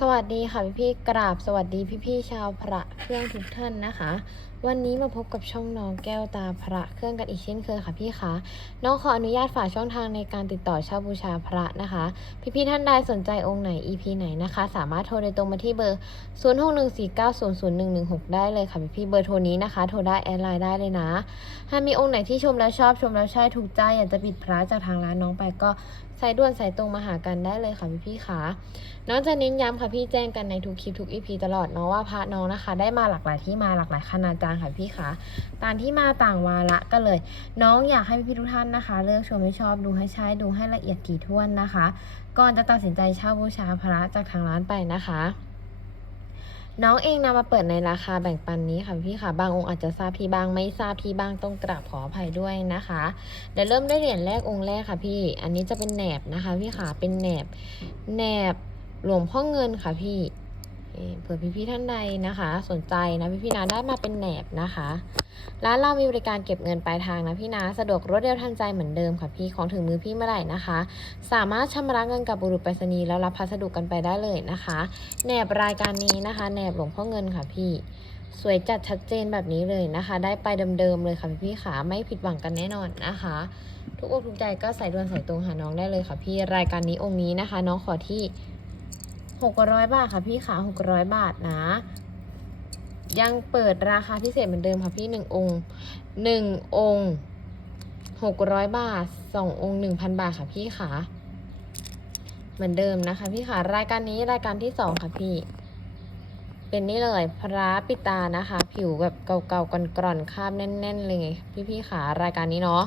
สวัสดีค่ะพี่พี่ๆกราบสวัสดีพี่พี่ๆชาวพระเครื่องทุกท่านนะคะ วันนี้มาพบกับช่องน้องแก้วตาพระเครื่องกันอีกเช่นเคยค่ะพี่คะน้องขออนุญาตฝากช่องทางในการติดต่อเช่าบูชาพระนะคะ พี่พี่ๆท่านใดสนใจองค์ไหน EP ไหนนะคะ สามารถโทรโดยตรงมาที่เบอร์ 0614900116 ได้เลยค่ะพี่พี่เบอร์โทรนี้นะคะ โทรได้แอดไลน์ได้เลยนะถ้ามีองค์ไหนที่ชมแล้วชอบชมแล้วใช่ถูกใจอยากจะปิดพระจากทางร้านน้องไปก็ สายด่วนสายตรงมาหากันได้เลยค่ะพี่พี่ขาน้องจะเน้นย้ำค่ะพี่แจ้งกันในทุกคลิปทุกอีพีตลอดเนาะว่าพระน้องนะคะ ได้มาหลากหลายที่มาหลากหลายขนาดจานค่ะพี่ขาตามที่มาต่างวาระก็เลย น้องอยากให้พี่ๆทุกท่านนะคะ เลือกชมไม่ชอบดูให้ใช้ดูให้ละเอียดถี่ถ้วนนะคะ ก่อนจะตัดสินใจเช่าบูชาพระจากทางร้านไปนะคะ น้องเองนำมาเปิดในราคาแบ่งปันนี้ค่ะพี่ค่ะบางองค์อาจจะทราบที่บางไม่ทราบที่บางต้องกราบขออภัยด้วยนะคะ เดี๋ยวเริ่มได้เหรียญแรกองค์แรกค่ะพี่ อันนี้จะเป็นแหนบนะคะพี่ค่ะเป็นแหนบแหนบหลวงพ่อเงินค่ะพี่ เอ่อเผื่อพี่ๆท่านใดนะคะ สนใจนะพี่ๆนะได้มาเป็นแหนบนะคะร้านเรามีบริการเก็บเงินปลายทางนะพี่นะสะดวกรวดเร็วทันใจเหมือนเดิมค่ะพี่ของถึงมือพี่เมื่อไหร่นะคะ สามารถชำระเงินกับบุรุษไปรษณีย์แล้วรับพัสดุกันไปได้เลยนะคะแหนบรายการนี้นะคะแหนบหลวงพ่อเงินค่ะพี่ สวยจัดชัดเจนแบบนี้เลยนะคะ ได้ไปเดิมๆเลยค่ะพี่ๆขาไม่ผิดหวังกันแน่นอนนะคะ ทุกอกทุกใจก็ใส่ดวนใส่ตรงหาน้องได้เลยค่ะพี่รายการนี้องค์นี้นะคะ น้องขอที่ หกร้อยบาทค่ะพี่ขาหกร้อยบาทนะ ยังเปิดราคาพิเศษเหมือนเดิมค่ะพี่หนึ่งองค์หนึ่งองค์หกร้อยบาทสององค์หนึ่งพันบาทค่ะพี่ขาเหมือนเดิมนะคะพี่ขารายการนี้รายการที่สองค่ะพี่ เป็นนี่เลยพระปิตานะคะ ผิวแบบเก่าๆกร่อนๆคาบแน่นๆเลยพี่พี่ๆขารายการนี้เนาะ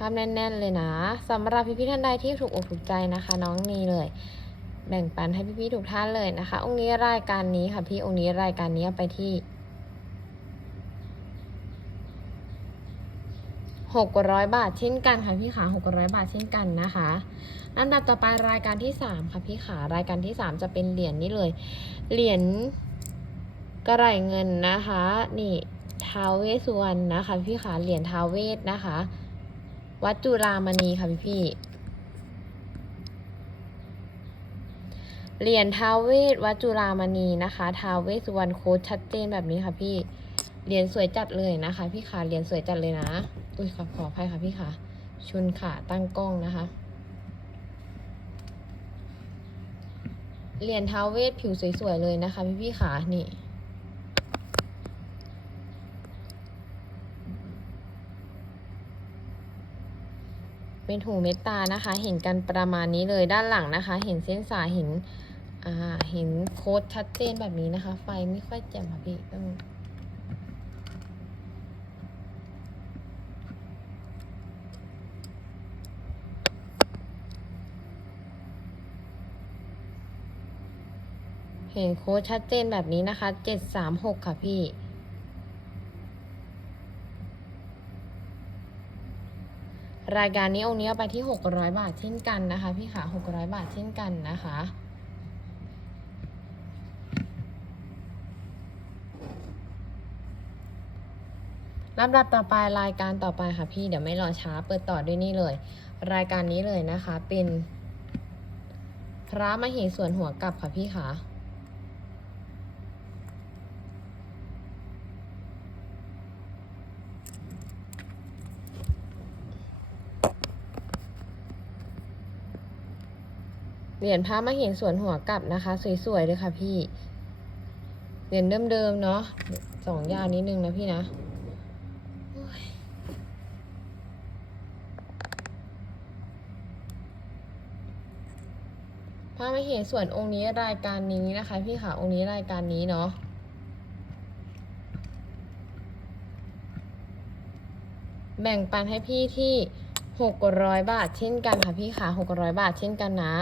คราบแน่น ๆ เลยนะสำหรับพี่พี่ๆท่านใดที่ถูกอกถูกใจนะคะ น้องนีเลย แบ่งปันให้พี่พี่ๆทุกท่านเลยนะคะ องค์นี้รายการนี้ค่ะพี่องค์นี้รายการนี้ไปที่หกร้อยบาทเช่นกันค่ะพี่ขาหกร้อยบาทเช่นกันนะคะลำดับต่อไปรายการที่สามค่ะพี่ขารายการที่สามจะเป็นเหรียญนี้เลย เหรียญกระไรเงินนะคะ นี่ท้าวเวสสุวรรณนะคะ พี่ขาเหรียญท้าวเวสนะคะ วัดจุฬามณีค่ะพี่พี่เหรียญท้าวเวสวัดจุฬามณีนะคะท้าวเวสสุวรรณโค้ดชัดเจนแบบนี้ค่ะพี่เหรียญสวยจัดเลยนะคะ พี่ขาเหรียญสวยจัดเลยนะ อุ้ยขอขออภัยค่ะพี่ขาชนขาตั้งกล้องนะคะเหรียญท้าวเวทผิวสวยๆเลยนะคะ พี่พี่ขานี่ เป็นหูเมตตานะคะ เห็นกันประมาณนี้เลยด้านหลังนะคะ เห็นเส้นสายเห็นอ่าเห็นโค้ดชัดเจนแบบนี้นะคะ ไฟไม่ค่อยแจ่มค่ะพี่ต้องเห็นโค้ดชัดเจนแบบนี้นะคะเจ็ดสามหกค่ะพี่ รายการนี้องค์นี้เอาไปที่หกร้อยบาทเช่นกันนะคะ พี่ขาหกร้อยบาทเช่นกันนะคะ ลำดับต่อไปรายการต่อไปค่ะพี่เดี๋ยวไม่รอช้าเปิดต่อด้วยนี่เลย รายการนี้เลยนะคะเป็นพระมเหสวนหัวกลับค่ะพี่ขา เหรียญพระมาเห็นสวนหัวกลับนะคะ สวยๆเลยค่ะพี่ เหรียญเดิมๆเนาะสองยาวนิดนึงนะพี่นะพระมาเห็นส่วนองค์นี้รายการนี้นะคะ พี่ค่ะองค์นี้รายการนี้เนาะแบ่งปันให้พี่ที่หกร้อยบาทเช่นกันค่ะพี่ค่ะหกร้อยบาทเช่นกันนะ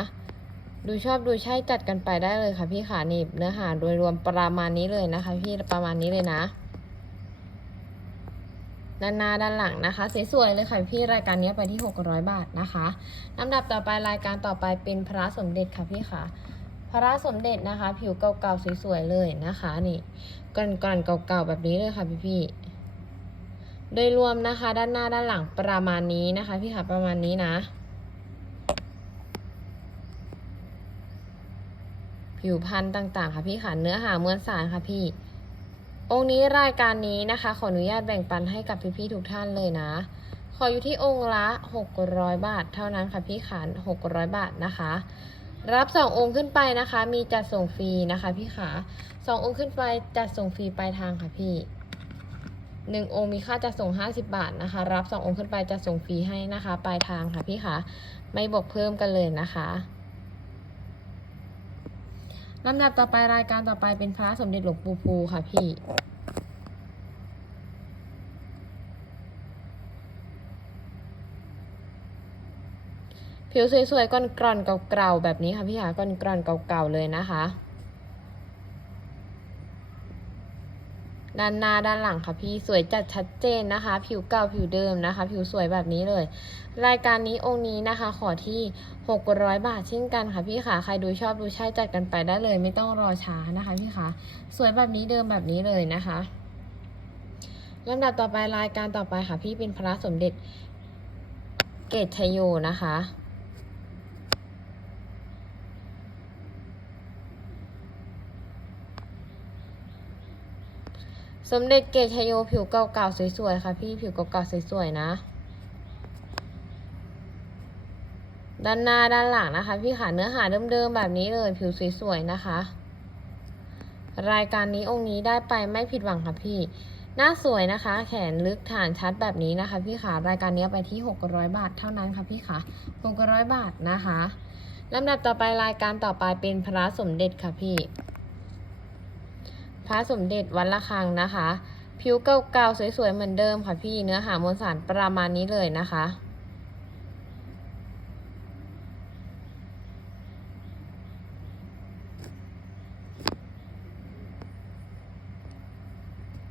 ดูชอบดูใช่จัดกันไปได้เลยค่ะพี่ขานี่เนื้อหาโดยรวมประมาณนี้เลยนะคะ พี่ประมาณนี้เลยนะ ด้านหน้าด้านหลังนะคะสวยๆเลยค่ะพี่รายการนี้ไปที่ 600 บาทนะคะลำดับต่อไปรายการต่อไปเป็นพระสมเด็จค่ะพี่ค่ะพระสมเด็จนะคะ ผิวเก่าๆสวยๆเลยนะคะ นี่กร่อนๆเก่าๆแบบนี้เลยค่ะพี่ๆโดยรวมนะคะ ด้านหน้าด้านหลังประมาณนี้นะคะ พี่ค่ะประมาณนี้นะ ผิวพรรณต่างๆ ค่ะพี่ค่ะเนื้อหามวลสารค่ะพี่ องค์นี้รายการนี้นะคะ ขออนุญาตแบ่งปันให้กับพี่ๆทุกท่านเลยนะ ขออยู่ที่องค์ละ 600 บาท เท่านั้นค่ะพี่ขาน600 บาทนะคะ รับสององค์ขึ้นไปนะคะ มีจัดส่งฟรีนะคะพี่ขาสององค์ขึ้นไปจัดส่งฟรีปลายทางค่ะพี่หนึ่งองค์มีค่าจัดส่ง 50 บาทนะคะ รับสององค์ขึ้นไปจัดส่งฟรีให้นะคะ ปลายทางค่ะพี่ขาไม่บวกเพิ่มกันเลยนะคะ ลำดับต่อไปรายการต่อไปเป็นพระสมเด็จหลวงปู่ภูค่ะพี่ผิวสวยๆก้อนกร่อนเก่าๆแบบนี้ค่ะพี่หาก้อนกร่อนเก่าๆเลยนะคะ ด้านหน้าด้านหลังค่ะพี่สวยจัดชัดเจนนะคะ ผิวเก่าผิวเดิมนะคะ ผิวสวยแบบนี้เลย รายการนี้องค์นี้นะคะ ขอที่ 600 บาทเช่นกันค่ะพี่ขาใครดูชอบดูใช่จัดกันไปได้เลย ไม่ต้องรอช้านะคะพี่ขาสวยแบบนี้เดิมแบบนี้เลยนะคะลำดับต่อไปรายการต่อไปค่ะพี่เป็นพระสมเด็จเกตชโยนะคะ สมเด็จเกตชโยผิวเก่าๆสวยๆค่ะ พี่ผิวเก่าๆสวยๆนะ ด้านหน้าด้านหลังนะคะ พี่ขาเนื้อหาเดิมๆแบบนี้เลย ผิวสวยๆนะคะ รายการนี้องค์นี้ได้ไปไม่ผิดหวังค่ะพี่ หน้าสวยนะคะ แขนลึกฐานชัดแบบนี้นะคะ พี่ขารายการนี้ไปที่ 600 บาทเท่านั้นค่ะพี่ขา600 บาทนะคะลำดับต่อไปรายการต่อไปเป็นพระสมเด็จค่ะพี่ พระสมเด็จวัดละคังนะคะ ผิวเก่าๆสวยๆเหมือนเดิมค่ะพี่เนื้อหามวลสารประมาณนี้เลยนะคะ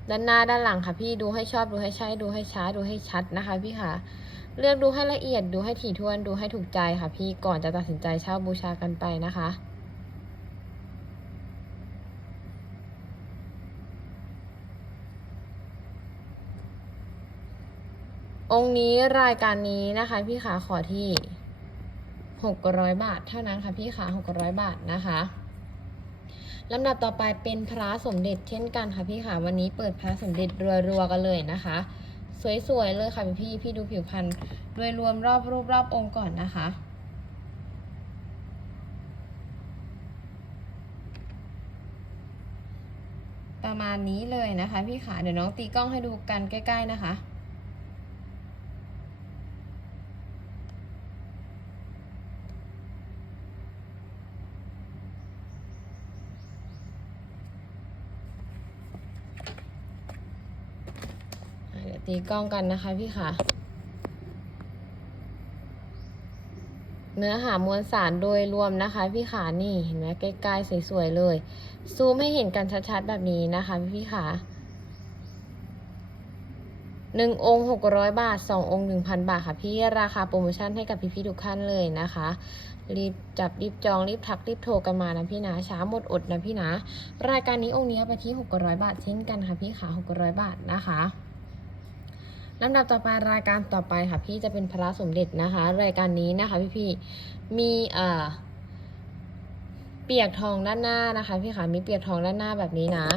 ด้านหน้าด้านหลังค่ะพี่ดูให้ชอบดูให้ใช่ดูให้ช้าดูให้ชัดนะคะพี่ค่ะเลือกดูให้ละเอียดดูให้ถี่ถ้วนดูให้ถูกใจค่ะพี่ก่อนจะตัดสินใจเช่าบูชากันไปนะคะ องค์นี้รายการนี้นะคะพี่ขาขอที่ 600 บาทเท่านั้นค่ะพี่ขา600 บาทนะคะลำดับต่อไปเป็นพระสมเด็จเช่นกันค่ะพี่ขาวันนี้เปิดพระสมเด็จรัวๆกันเลยนะคะ สวยๆเลยค่ะพี่พี่ดูผิวพรรณโดยรวมรอบรูปรอบองค์ก่อนนะคะ ประมาณนี้เลยนะคะพี่ขาเดี๋ยวน้องตีกล้องให้ดูกันใกล้ ๆนะคะ อะเดี๋ยว ตีกล้องกันนะคะพี่ค่ะ เนื้อหามวลสารโดยรวมนะคะ พี่ขานี่เห็นไหมใกล้ๆสวยๆเลย ซูมให้เห็นกันชัดๆแบบนี้นะคะพี่ขาหนึ่งองค์หกร้อยบาทสององค์หนึ่งพันบาทค่ะพี่ราคาโปรโมชั่นให้กับพี่ๆทุกท่านเลยนะคะ รีบจับรีบจองรีบทักรีบโทรกันมานะพี่นะช้าหมดอดนะพี่นะ รายการนี้องค์นี้ไปที่หกร้อยบาทเช่นกันค่ะพี่ขาหกร้อยบาทนะคะ ลำดับต่อไปรายการต่อไปค่ะพี่จะเป็นพระสมเด็จนะคะ รายการนี้นะคะพี่พี่มีเอ่อเปียกทองด้านหน้านะคะ พี่ค่ะมีเปียกทองด้านหน้าแบบนี้นะ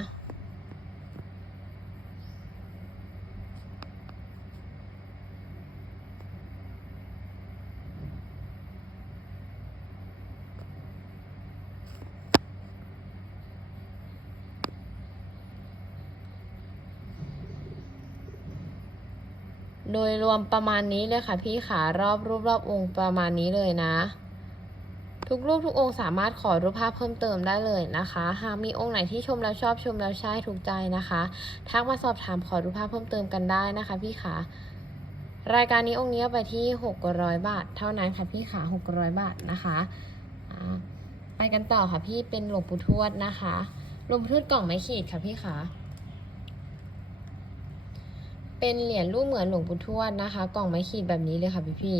โดยรวมประมาณนี้เลยค่ะพี่ขารอบรูปรอบองค์ประมาณนี้เลยนะ ทุกรูปทุกองค์สามารถขอรูปภาพเพิ่มเติมได้เลยนะคะ หากมีองค์ไหนที่ชมแล้วชอบชมแล้วใช่ถูกใจนะคะทักมาสอบถามขอรูปภาพเพิ่มเติมกันได้นะคะ พี่ขารายการนี้องค์นี้ไปที่ 600 บาท เท่านั้นค่ะพี่ขา600 บาทนะคะไปกันต่อค่ะพี่เป็นหลวงปู่ทวดนะคะหลวงปู่ทวดกล่องไม้ขีดค่ะพี่ขา เป็นเหรียญรูปเหมือนหลวงปู่ทวดนะคะ กล่องไม้ขีดแบบนี้เลยค่ะพี่พี่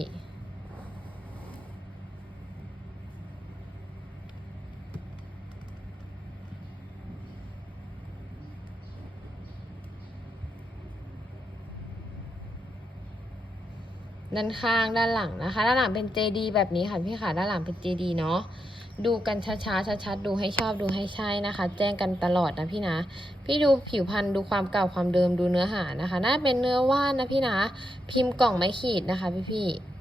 ด้านข้างด้านหลังนะคะ ด้านหลังเป็นเจดีแบบนี้ค่ะพี่ค่ะด้านหลังเป็นเจดีเนาะ ดูกันช้าๆชัดๆดูให้ชอบดูให้ใช่นะคะ แจ้งกันตลอดนะพี่นะ พี่ดูผิวพรรณดูความเก่าความเดิมดูเนื้อหานะคะ น่าเป็นเนื้อว่านนะพี่นะ พิมพ์กล่องไม่ขีดนะคะ พี่ๆ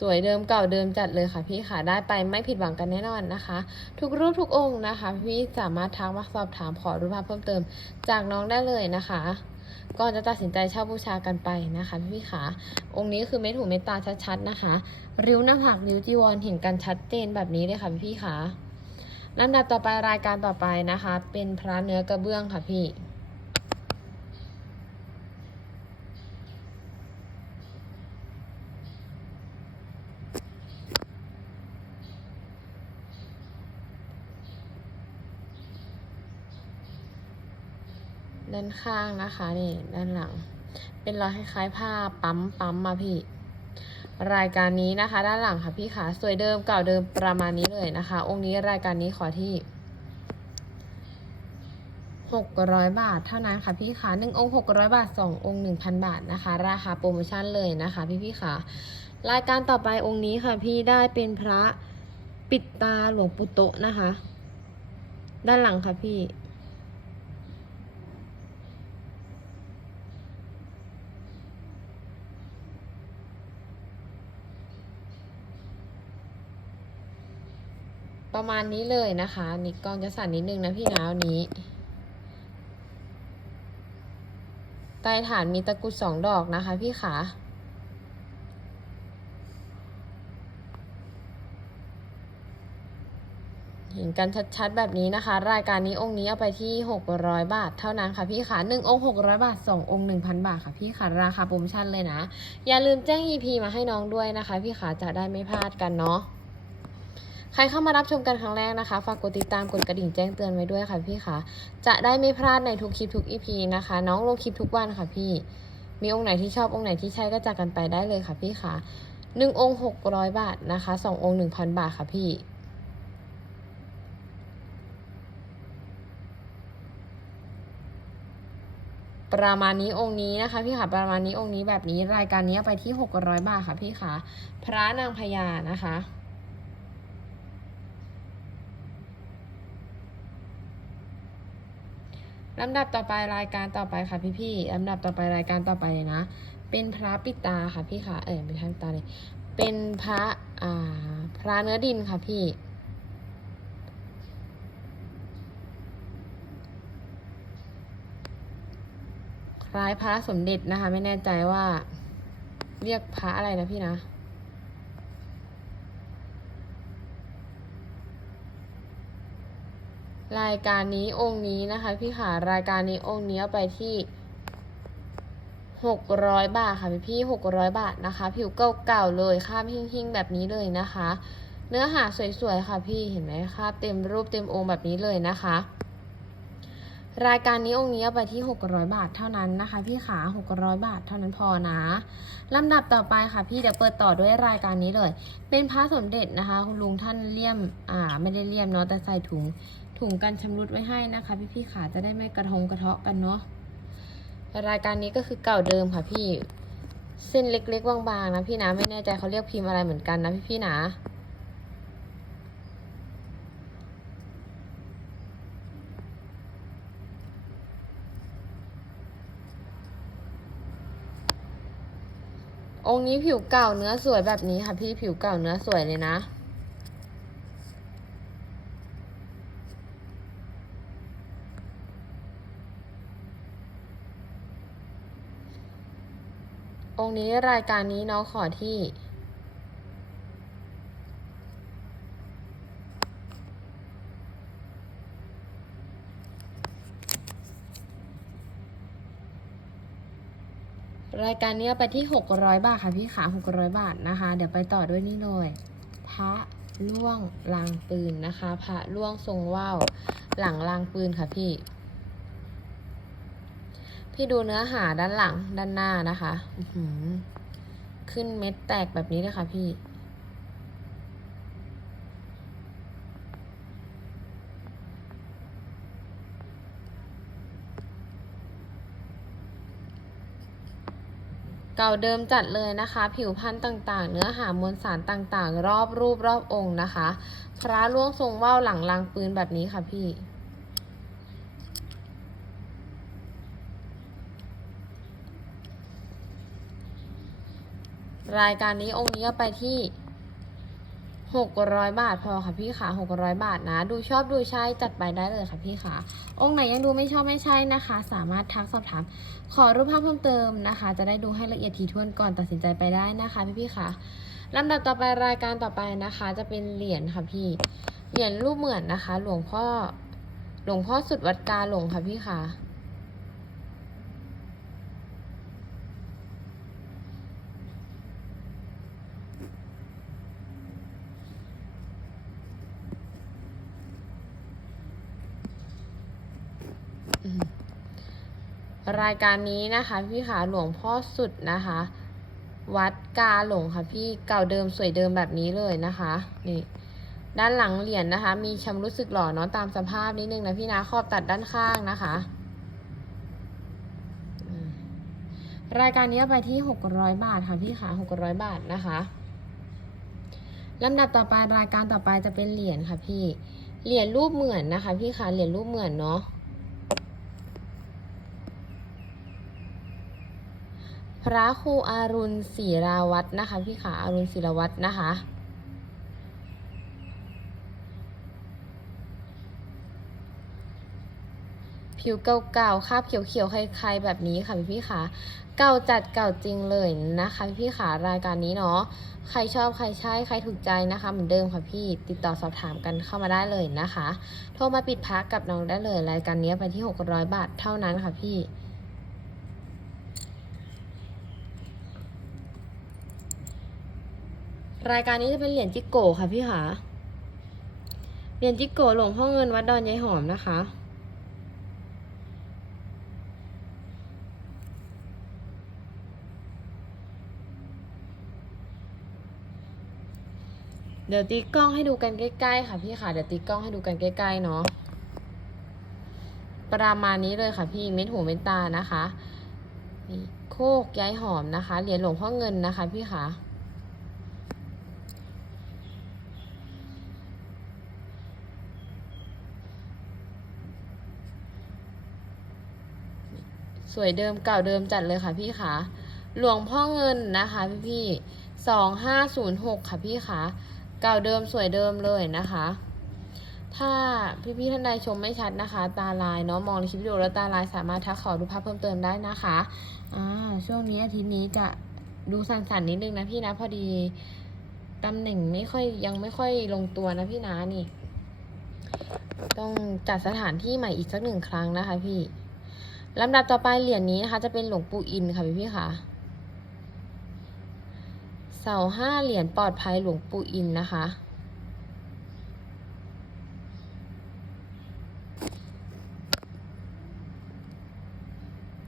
สวยเดิมเก่าเดิมจัดเลยค่ะพี่ค่ะได้ไปไม่ผิดหวังกันแน่นอนนะคะ ทุกรูปทุกองค์นะคะ พี่สามารถทักมาสอบถามขอรูปภาพเพิ่มเติม จากน้องได้เลยนะคะ ก่อนจะตัดสินใจเช่าบูชากันไปนะคะพี่ค่ะองค์นี้คือเม็ดหูเม็ดตาชัดๆนะคะ ริ้วหน้าผากริ้วจีวรเห็นกันชัดเจนแบบนี้เลยค่ะพี่ค่ะลำดับต่อไปรายการต่อไปนะคะ เป็นพระเนื้อกระเบื้องค่ะพี่ ด้านข้างนะคะนี่ด้านหลัง เป็นรอยคล้ายๆผ้าปั๊มปั๊มมาพี่ รายการนี้นะคะ ด้านหลังค่ะพี่ขาสวยเดิมเก่าเดิมประมาณนี้เลยนะคะ องค์นี้รายการนี้ขอที่หกร้อยบาทเท่านั้นค่ะพี่ขาหนึ่งองค์หกร้อยบาทสององค์หนึ่งพันบาทนะคะ ราคาโปรโมชั่นเลยนะคะพี่พี่ขารายการต่อไปองค์นี้ค่ะพี่ได้เป็นพระปิดตาหลวงปู่โตนะคะ ด้านหลังค่ะพี่ ประมาณนี้เลยนะคะนี่กล้องจะสั่นนิดนึงนะพี่นะวันนี้ ใต้ฐานมีตะกุดสองดอกนะคะพี่ขาเห็นกันชัดๆแบบนี้นะคะ รายการนี้องค์นี้เอาไปที่ 600 บาทเท่านั้นค่ะพี่ขาหนึ่งองค์ 600 บาทสององค์ 1,000 บาทค่ะพี่ขาราคาโปรโมชั่นเลยนะ อย่าลืมแจ้ง EP มาให้น้องด้วยนะคะ พี่ขาจะได้ไม่พลาดกันเนาะ ใครเข้ามารับชมกันครั้งแรกนะคะ ฝากกดติดตามกดกระดิ่งแจ้งเตือนไว้ด้วยค่ะพี่คะจะได้ไม่พลาดในทุกคลิปทุกอีพีนะคะ น้องลงคลิปทุกวันค่ะพี่ มีองค์ไหนที่ชอบองค์ไหนที่ใช่ก็จัดกันไปได้เลยค่ะพี่คะหนึ่งองค์หกร้อยบาทนะคะสององค์หนึ่งพันบาทค่ะพี่ประมาณนี้องค์นี้นะคะพี่ค่ะประมาณนี้องค์นี้แบบนี้รายการนี้ไปที่หกร้อยบาทค่ะพี่คะพระนางพญานะคะ ลำดับต่อไปรายการต่อไปค่ะพี่พี่ลำดับต่อไปรายการต่อไปเลยนะ เป็นพระปิตาค่ะพี่ค่ะ เออเป็นพระปิตาเลย เป็นพระอ่าพระเนื้อดินค่ะพี่คล้ายพระสมเด็จนะคะ ไม่แน่ใจว่า เรียกพระอะไรนะพี่นะ รายการนี้องค์นี้นะคะ พี่ขารายการนี้องค์นี้เอาไปที่หกร้อยบาทค่ะพี่พี่หกร้อยบาทนะคะ ผิวเก่าๆเลยคาบหิ้งๆแบบนี้เลยนะคะ เนื้อหาสวยๆค่ะพี่เห็นไหมคาบเต็มรูปเต็มองค์แบบนี้เลยนะคะ รายการนี้องค์นี้เอาไปที่ 600 บาทเท่านั้นนะคะ พี่ขา 600 บาทเท่านั้นพอนะลำดับต่อไปค่ะพี่เดี๋ยวเปิดต่อด้วยรายการนี้เลย เป็นพระสมเด็จนะคะ คุณลุงท่านเลี่ยมอ่าไม่ได้เลี่ยมเนาะแต่ใส่ถุง ถุงกันชำรุดไว้ให้นะคะพี่พี่ๆขาจะได้ไม่กระทงกระเทาะกันเนาะรายการนี้ก็คือเก่าเดิมค่ะพี่เส้นเล็กๆบางๆนะพี่นะไม่แน่ใจเขาเรียกพิมพ์อะไรเหมือนกันนะพี่พี่ๆนะองค์นี้ผิวเก่าเนื้อสวยแบบนี้ค่ะพี่ผิวเก่าเนื้อสวยเลยนะ องค์นี้รายการนี้เน้องขอที่รายการนี้ไปที่ 600 บาทค่ะพี่ขา 600 บาทนะคะ เดี๋ยวไปต่อด้วยนี่เลยพระล่วงลางปืนนะคะ พระล่วงทรงว่าวหลังลางปืนค่ะพี่ พี่ดูเนื้อหาด้านหลังด้านหน้านะคะขึ้นเม็ดแตกแบบนี้เลยค่ะพี่ เก่าเดิมจัดเลยนะคะ ผิวพรรณต่างๆ เนื้อหามวลสารต่างๆ รอบรูปรอบองค์นะคะ พระล่วงทรงว่าวหลังลางปืนแบบนี้ค่ะพี่ รายการนี้องค์นี้ไปที่600บาทพอค่ะพี่ขา600บาทนะ ดูชอบดูใช่จัดไปได้เลยค่ะพี่ขาองค์ไหนยังดูไม่ชอบไม่ใช่นะคะ สามารถทักสอบถาม ขอรูปภาพเพิ่มเติมนะคะ จะได้ดูให้ละเอียดถี่ถ้วนก่อนตัดสินใจไปได้นะคะ พี่พี่ๆค่ะลำดับต่อไปรายการต่อไปนะคะ จะเป็นเหรียญค่ะพี่เหรียญรูปเหมือนนะคะ หลวงพ่อหลวงพ่อสุดวัดกาหลงค่ะพี่ค่ะ รายการนี้นะคะพี่ขาหลวงพ่อสุดนะคะ วัดกาหลงค่ะพี่เก่าเดิมสวยเดิมแบบนี้เลยนะคะนี่ด้านหลังเหรียญนะคะ มีชำรุดสึกหล่อเนาะตามสภาพนิดนึงนะพี่นะขอบตัดด้านข้างนะคะ รายการนี้ไปที่ 600 บาทค่ะพี่ขา600 บาทนะคะลำดับต่อไปรายการต่อไปจะเป็นเหรียญค่ะพี่เหรียญรูปเหมือนนะคะ พี่ขาเหรียญรูปเหมือนเนาะ พระครูอารุณศิราวัตรนะคะ พี่ขาอารุณศิราวัตรนะคะ ผิวเก่าๆคราบเขียวๆคล้ายๆแบบนี้ค่ะพี่พี่ขาเก่าจัดเก่าจริงเลยนะคะพี่พี่ขารายการนี้เนาะใครชอบใครใช่ใครถูกใจนะคะ เหมือนเดิมค่ะพี่ติดต่อสอบถามกันเข้ามาได้เลยนะคะ โทรมาปิดพักกับน้องได้เลย รายการนี้ไปที่ 600 บาทเท่านั้นค่ะพี่ รายการนี้จะเป็นเหรียญจิกโกะค่ะพี่คะเหรียญจิกโกะหลวงพ่อเงินวัดดอนยายหอมนะคะ เดี๋ยวตีกล้องให้ดูกันใกล้ๆค่ะพี่ค่ะ เดี๋ยวตีกล้องให้ดูกันใกล้ๆเนาะ ประมาณนี้เลยค่ะพี่เม็ดหูเม็ดตานะคะ โคกย้ายหอมนะคะ เหรียญหลวงพ่อเงินนะคะพี่ค่ะ สวยเดิมเก่าเดิมจัดเลยค่ะพี่คะหลวงพ่อเงินนะคะ พี่พี่สองห้าศูนย์หกค่ะพี่คะเก่าเดิมสวยเดิมเลยนะคะ ถ้าพี่พี่ๆท่านใดชมไม่ชัดนะคะ ตาลายเนาะมองในคลิปวิดีโอแล้วตาลายสามารถทักขอดูภาพเพิ่มเติมได้นะคะอ่าช่วงนี้อาทิตย์นี้จะดูสั่นๆนิดนึงนะพี่นะพอดีตำแหน่งไม่ค่อยยังไม่ค่อยลงตัวนะพี่นะนี่ ต้องจัดสถานที่ใหม่อีกสักหนึ่งครั้งนะคะพี่ ลำดับต่อไปเหรียญนี้นะคะ จะเป็นหลวงปู่อินค่ะพี่พี่ค่ะ เสาห้าเหรียญปลอดภัยหลวงปู่อินนะคะ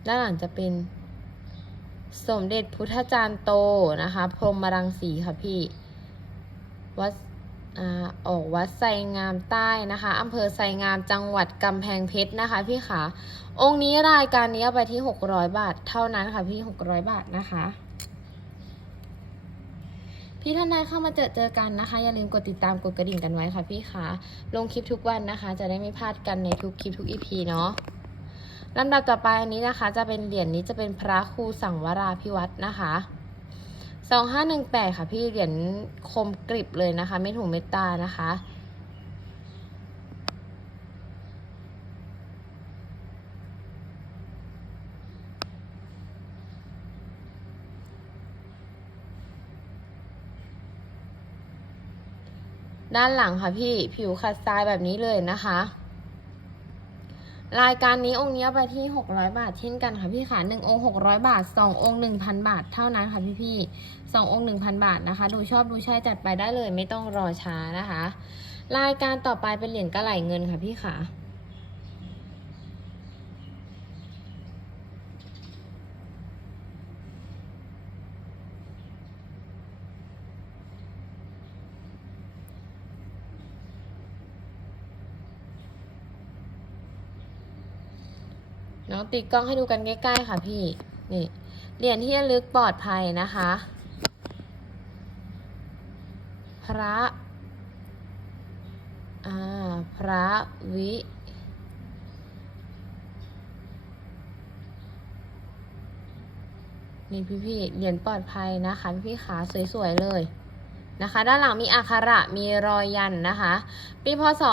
ด้านหลังจะเป็นสมเด็จพุทธจารย์โตนะคะ พรหมรังสีค่ะพี่ วัด อ่าอกวัดไซงามใต้นะคะอำเภอไซงามจังหวัดกำแพงเพชรนะคะพี่ขาองค์นี้รายการนี้ไปที่ 600 บาทเท่านั้นค่ะพี่ 600 บาทนะคะ พี่ท่านใดเข้ามาเจอเจอกันนะคะ อย่าลืมกดติดตามกดกระดิ่งกันไว้ค่ะพี่คะลงคลิปทุกวันนะคะ จะได้ไม่พลาดกันในทุกคลิปทุกอีพีเนาะลำดับต่อไปอันนี้นะคะ จะเป็นเหรียญนี้จะเป็นพระครูสังวราพิวัตรนะคะ สองห้าหนึ่งแปดค่ะพี่เหรียญคมกริบเลยนะคะ ไม่ถูกเม็ดตานะคะ ด้านหลังค่ะพี่ผิวขัดทรายแบบนี้เลยนะคะ รายการนี้องค์นี้ไปที่ 600 บาทเช่นกันค่ะพี่ค่ะหนึ่งองค์600 บาทสององค์ 1,000 บาทเท่านั้นค่ะพี่พี่สององค์ 1,000 บาทนะคะ ดูชอบดูใช่จัดไปได้เลยไม่ต้องรอช้านะคะ รายการต่อไปเป็นเหรียญกระไหลเงินค่ะพี่ค่ะ น้องติดกล้องให้ดูกันใกล้ๆค่ะพี่ นี่เหรียญที่ระลึกปลอดภัยนะคะ พระอ่าพระวินี่พี่ๆเหรียญปลอดภัยนะคะ พี่ขาสวยๆเลย นะคะ ด้านหลังมีอักขระมีรอยยันนะคะ ปีพศ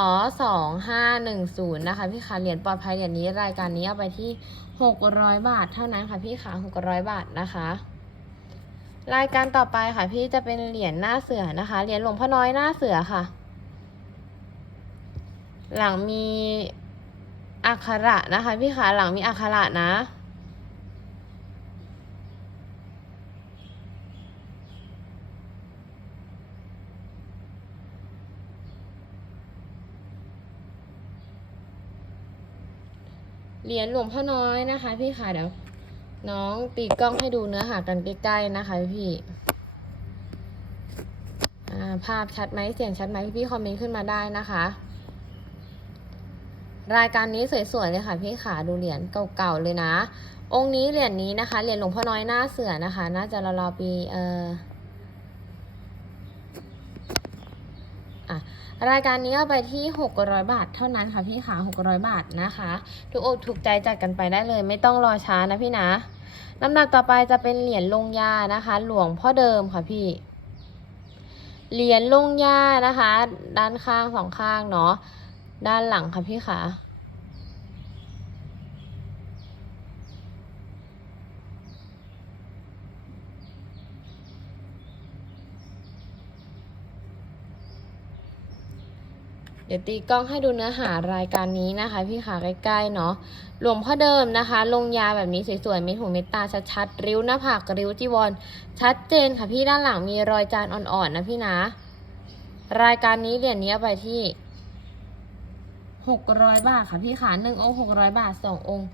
2510 นะคะ พี่ขาเหรียญปลอดภัยเหรียญนี้รายการนี้เอาไปที่ 600 บาทเท่านั้นค่ะพี่ขา600 บาทนะคะ รายการต่อไปค่ะ พี่จะเป็นเหรียญหน้าเสือนะคะ เหรียญหลวงพ่อน้อยหน้าเสือค่ะ หลังมีอักขระนะคะ พี่ขาหลังมีอักขระนะ เหรียญหลวงพ่อน้อยนะคะ พี่ค่ะเดี๋ยวน้องตีกล้องให้ดูเนื้อหากันใกล้ๆนะคะพี่ภาพชัดไหมเสียงชัดไหมพี่ๆคอมเมนต์ขึ้นมาได้นะคะ รายการนี้สวยๆเลยค่ะ พี่ขาดูเหรียญเก่าๆเลยนะ องค์นี้เหรียญนี้นะคะเหรียญหลวงพ่อน้อยหน้าเสือนะคะ น่าจะราวๆปีเอ่อ อะรายการนี้เอาไปที่ 600 บาท เท่านั้นค่ะพี่ขา600 บาทนะคะทุกอกถูกใจจัดกันไปได้เลย ไม่ต้องรอช้านะพี่นะลำดับต่อไปจะเป็นเหรียญลงยานะคะ หลวงพ่อเดิมค่ะพี่เหรียญลงยานะคะ ด้านข้างสองข้างเนาะด้านหลังค่ะพี่ขา ดี๋ยวตีกล้องให้ดูเนื้อหารายการนี้นะคะ พี่ขาใกล้ๆเนาะหลวงพ่อเดิมนะคะ ลงยาแบบนี้สวยๆเม็ดหูเม็ดตาชัดๆริ้วหน้าผากริ้วจีวร ชัดเจนค่ะพี่ด้านหลังมีรอยจานอ่อนๆนะพี่นะ รายการนี้เหรียญนี้ไปที่หกร้อยบาทค่ะพี่ขาหนึ่งองค์หกร้อยบาทสององค์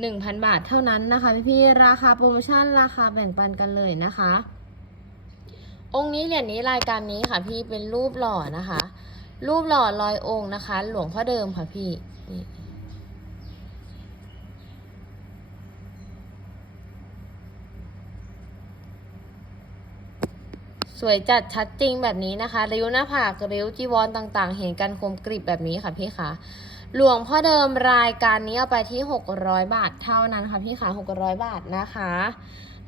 หนึ่งพันบาทเท่านั้นนะคะพี่พี่ๆราคาโปรโมชั่นราคาแบ่งปันกันเลยนะคะ องค์นี้เหรียญนี้รายการนี้ค่ะพี่เป็นรูปหล่อนะคะ รูปหล่อลอยองค์นะคะ หลวงพ่อเดิมค่ะพี่นี่สวยจัดชัดจริงแบบนี้นะคะ ริ้วหน้าผากริ้วจีวรต่างๆ เห็นกันคมกริบแบบนี้ค่ะพี่คะหลวงพ่อเดิมรายการนี้เอาไปที่ 600 บาทเท่านั้นค่ะพี่คะ600 บาทนะคะ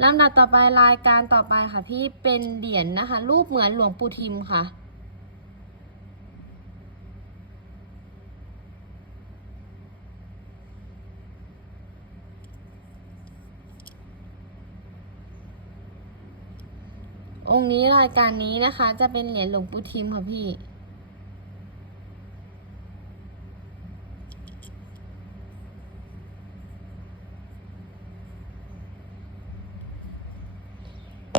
ลำดับต่อไปรายการต่อไปค่ะพี่เป็นเหรียญนะคะ รูปเหมือนหลวงปู่ทิมค่ะ องค์นี้รายการนี้นะคะ จะเป็นเหรียญหลวงปู่ทิมค่ะพี่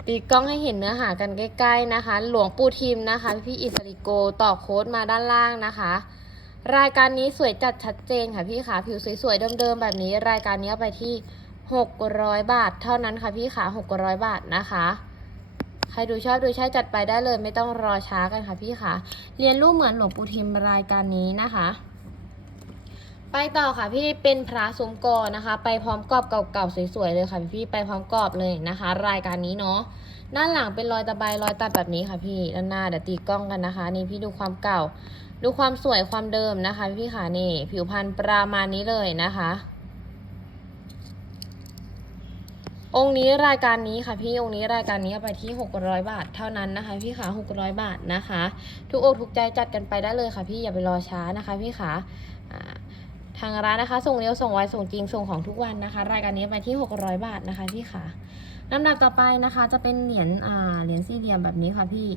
ปีกล้องให้เห็นเนื้อหากันใกล้ๆนะคะ หลวงปู่ทิมนะคะ พี่อิสริโกต่อโค้ดมาด้านล่างนะคะ รายการนี้สวยจัดชัดเจนค่ะพี่ขาผิวสวยๆเดิมๆแบบนี้ รายการนี้ไปที่ 600 บาท เท่านั้นค่ะพี่ขา600 บาทนะคะ ใครดูชอบดูใช้จัดไปได้เลย ไม่ต้องรอช้ากันค่ะพี่ค่ะ เรียนรูปเหมือนหลวงปู่ทิมรายการนี้นะคะ ไปต่อค่ะพี่เป็นพระสมกรนะคะ ไปพร้อมกรอบเก่าๆสวยๆเลยค่ะพี่ไปพร้อมกรอบเลยนะคะ รายการนี้เนาะด้านหลังเป็นรอยตะไบรอยตัดแบบนี้ค่ะพี่ด้านหน้าเดี๋ยวตีกล้องกันนะคะ นี่พี่ดูความเก่า ดูความสวยความเดิมนะคะ พี่ค่ะนี่ผิวพรรณประมาณนี้เลยนะคะ องค์นี้รายการนี้ค่ะพี่องค์นี้รายการนี้เอาไปที่ 600 บาทเท่านั้นนะคะ พี่ขา600 บาทนะคะ ทุกอกทุกใจจัดกันไปได้เลยค่ะ พี่อย่าไปรอช้านะคะ พี่ขาทางร้านนะคะ ส่งเร็วส่งไวส่งจริงส่งของทุกวันนะคะ รายการนี้ไปที่ 600 บาทนะคะ พี่ขาลำดับต่อไปนะคะ จะเป็นเหรียญอ่าเหรียญสี่เหลี่ยมแบบนี้ค่ะพี่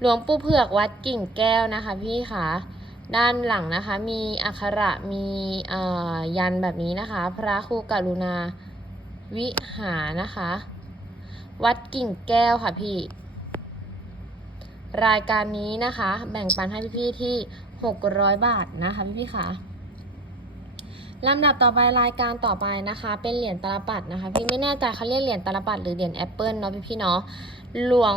หลวงปู่เผือกวัดกิ่งแก้วนะคะพี่คะด้านหลังนะคะมีอักขระมีออยันแบบนี้นะคะ พระครูกรุณาวิหานะคะ วัดกิ่งแก้วค่ะพี่ รายการนี้นะคะ แบ่งปันให้พี่ๆที่ 600 บาทนะคะพี่ๆค่ะลำดับต่อไปรายการต่อไปนะคะ เป็นเหรียญตาลปัดนะคะ พี่ไม่แน่ใจเขาเรียกเหรียญตาลปัดหรือเหรียญแอปเปิลเนาะพี่ๆเนาะหลวง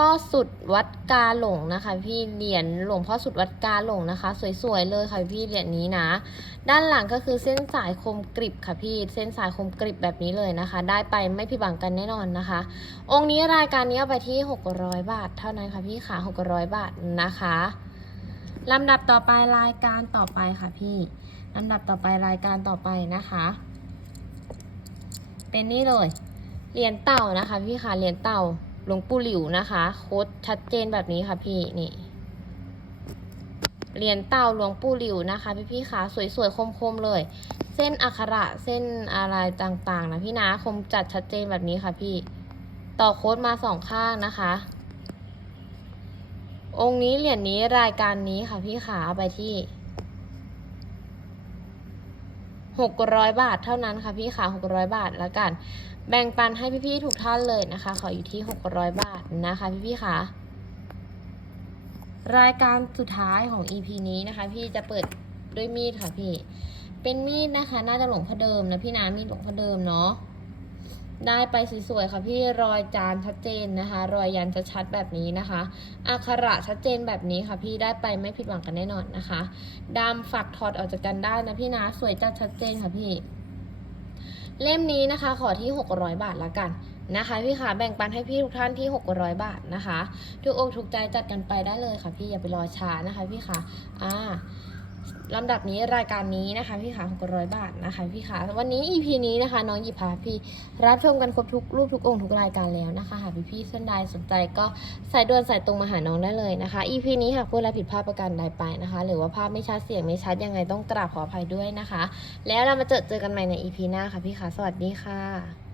พ่อสุดวัดกาหลงนะคะ พี่เหรียญหลวงพ่อสุดวัดกาหลงนะคะ สวยๆเลยค่ะพี่เหรียญนี้นะ ด้านหลังก็คือเส้นสายคมกริบค่ะพี่เส้นสายคมกริบแบบนี้เลยนะคะ ได้ไปไม่ผิดหวังกันแน่นอนนะคะ องค์นี้รายการนี้เอาไปที่ 600 บาท เท่านั้นค่ะพี่ค่ะ600 บาทนะคะลำดับต่อไปรายการต่อไปค่ะพี่ลำดับต่อไปรายการต่อไปนะคะ เป็นนี่เลยเหรียญเต่านะคะ พี่ค่ะเหรียญเต่า หลวงปู่หลิวนะคะโค้ดชัดเจนแบบนี้ค่ะพี่นี่เหรียญเต่าหลวงปู่หลิวนะคะ พี่พี่คะสวยๆคมๆเลย เส้นอักขระเส้นอะไรต่างๆนะพี่นะคมจัดชัดเจนแบบนี้ค่ะพี่ ต่อโค้ดมาสองข้างนะคะ องค์นี้เหรียญนี้รายการนี้ค่ะพี่ขาเอาไปที่หกร้อยบาทเท่านั้นค่ะพี่ขาหกร้อยบาทแล้วกัน แบ่งปันให้พี่ๆทุกท่านเลยนะคะ ขออยู่ที่หกร้อยบาทนะคะพี่ๆค่ะ รายการสุดท้ายของ EP นี้นะคะ พี่จะเปิดด้วยมีดค่ะพี่ เป็นมีดนะคะ น่าจะหลวงพ่อเดิมนะพี่นะมีดหลวงพ่อเดิมเนาะได้ไปสวยๆค่ะพี่รอยจานชัดเจนนะคะ รอยยันชัดๆแบบนี้นะคะอักขระชัดเจนแบบนี้ค่ะ พี่ได้ไปไม่ผิดหวังกันแน่นอนนะคะดำฝักถอดออกจากกันได้นะพี่นะสวยจัดชัดเจนค่ะพี่ เล่มนี้นะคะขอที่ 600 บาทละกันนะคะ พี่ขาแบ่งปันให้พี่ทุกท่านที่ 600 บาทนะคะ ทุกอกถูกใจจัดกันไปได้เลยค่ะพี่อย่าไปรอช้านะคะ พี่ขาอ่า ลำดับนี้รายการนี้นะคะพี่ขา600บาทนะคะพี่ขาวันนี้ EP นี้นะคะ น้องหยิบพาพี่รับชมกันครบทุกรูปทุกองค์ทุกรายการแล้วนะคะหากพี่ๆท่านใดสนใจก็สายด่วนสายตรงมาหาน้องได้เลยนะคะ EP นี้หากพูดอะไรผิดพลาดประการใดไปนะคะ หรือว่าภาพไม่ชัดเสียงไม่ชัดยังไงต้องกราบขออภัยด้วยนะคะ แล้วเรามาเจอเจอกันใหม่ใน EP หน้าค่ะพี่ขาสวัสดีค่ะ